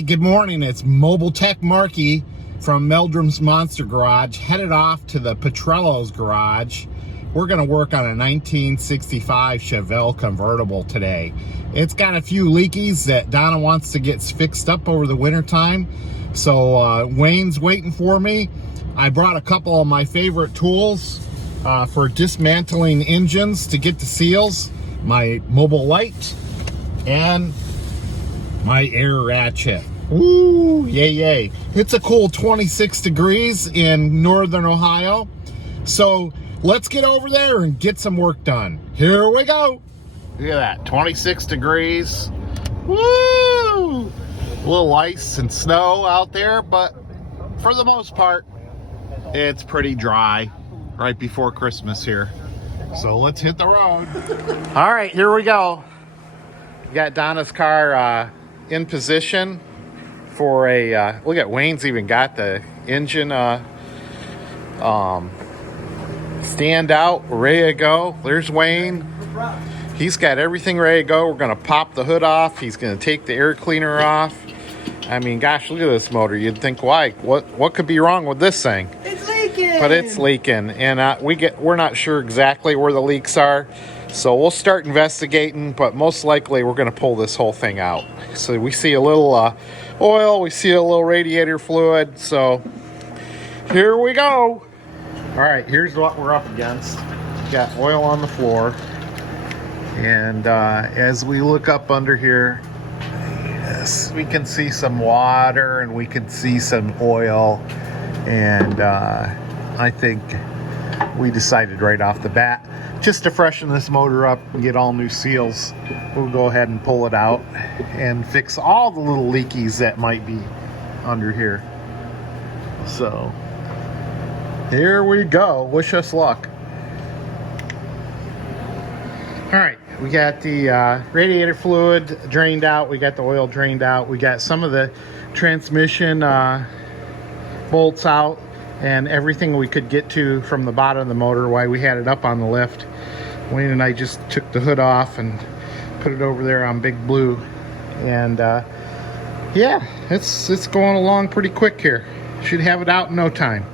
Hey, good morning. It's Mobile Tech Marky from Meldrum's Monster Garage, headed off to the Petrello's garage. We're going to work on a 1965 Chevelle convertible today. It's got a few leakies that Donna wants to get fixed up over the winter time. So Wayne's waiting for me. I brought a couple of my favorite tools for dismantling engines to get the seals. My mobile light and my air ratchet. Ooh, yay, yay. It's a cool 26 degrees in northern Ohio. So let's get over there and get some work done. Here we go. Look at that, 26 degrees. Woo! A little ice and snow out there, but for the most part, it's pretty dry right before Christmas here. So let's hit the road. All right, here we go. We got Donna's car in position for a look at Wayne's even got the engine stand out, ready to go. There's Wayne. He's got everything ready to go. We're gonna pop the hood off. He's gonna take the air cleaner off. I mean, gosh, look at this motor. You'd think, why? What could be wrong with this thing? It's leaking. But it's leaking, and we're not sure exactly where the leaks are. So we'll start investigating, but most likely we're going to pull this whole thing out. So we see a little oil, we see a little radiator fluid, so here we go. All right, here's what we're up against. We got oil on the floor, and as we look up under here, yes, we can see some water and we can see some oil, and I think we decided right off the bat, just to freshen this motor up and get all new seals, we'll go ahead and pull it out and fix all the little leakies that might be under here. So here we go. Wish us luck. All right, we got the radiator fluid drained out. We got the oil drained out. We got some of the transmission bolts out, and everything we could get to from the bottom of the motor while we had it up on the lift. Wayne and I just took the hood off and put it over there on Big Blue. And yeah, it's going along pretty quick here. Should have it out in no time.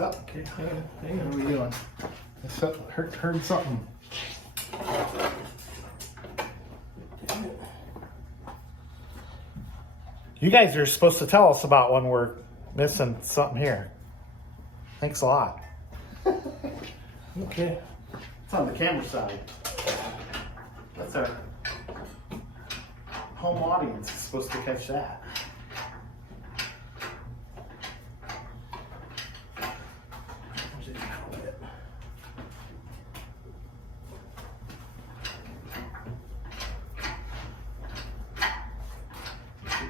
Okay, hang on, what are we doing? I heard something. You guys are supposed to tell us about when we're missing something here. Thanks a lot. Okay. It's on the camera side. That's our home audience is supposed to catch that.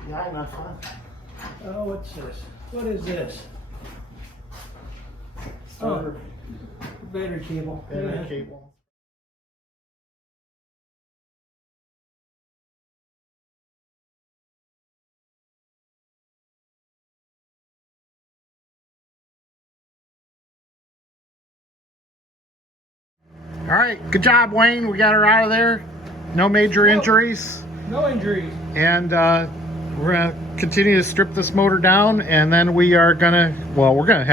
Yeah, not fun. Oh, what's this? What is this? Oh, battery cable. Battery cable. All right, good job, Wayne. We got her out of there. No major injuries. No injuries. And we're gonna continue to strip this motor down, and then we are gonna, well, we're gonna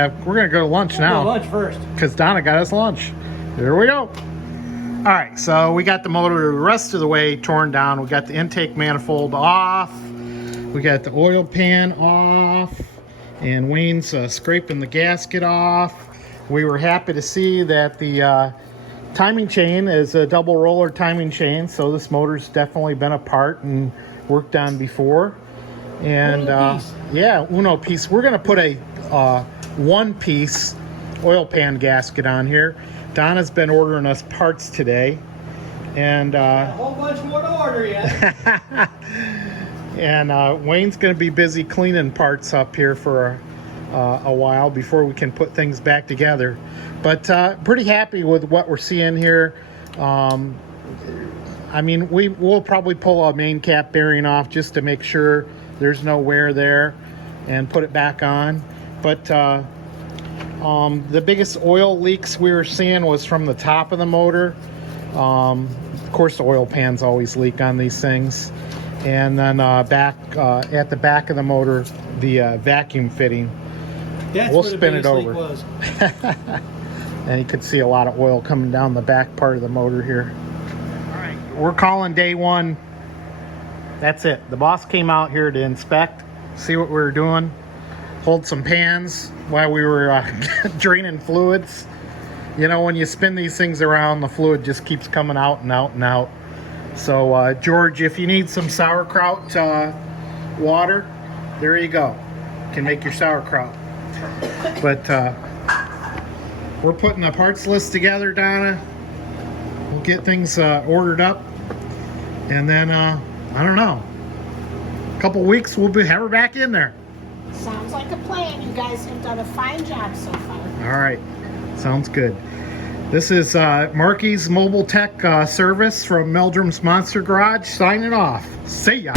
go to lunch now. Go lunch first. Because Donna got us lunch. Here we go. All right, so we got the motor the rest of the way torn down. We got the intake manifold off. We got the oil pan off, and Wayne's scraping the gasket off. We were happy to see that the timing chain is a double roller timing chain, so this motor's definitely been apart and worked on before. And yeah, Uno piece. We're gonna put a one-piece oil pan gasket on here. Donna's been ordering us parts today, and A whole bunch more to order yet. And Wayne's going to be busy cleaning parts up here for a while before we can put things back together. But pretty happy with what we're seeing here. I mean, we'll probably pull a main cap bearing off just to make sure there's no wear there and put it back on. But the biggest oil leaks we were seeing was from the top of the motor. Of course, the oil pans always leak on these things. And then back at the back of the motor, the vacuum fitting. That's we'll where the spin it biggest over. leak was. And you can see a lot of oil coming down the back part of the motor here. All right, we're calling day one. That's it. The boss came out here to inspect, see what we were doing, hold some pans while we were draining fluids. You know, when you spin these things around, the fluid just keeps coming out and out and out. So, George, if you need some sauerkraut water, there you go. You can make your sauerkraut. But we're putting a parts list together, Donna. We'll get things ordered up. And then, I don't know, a couple weeks we'll have her back in there. Sounds like a plan. You guys have done a fine job so far. All right. Sounds good. This is Marky's Mobile Tech Service from Meldrum's Monster Garage signing off. See ya.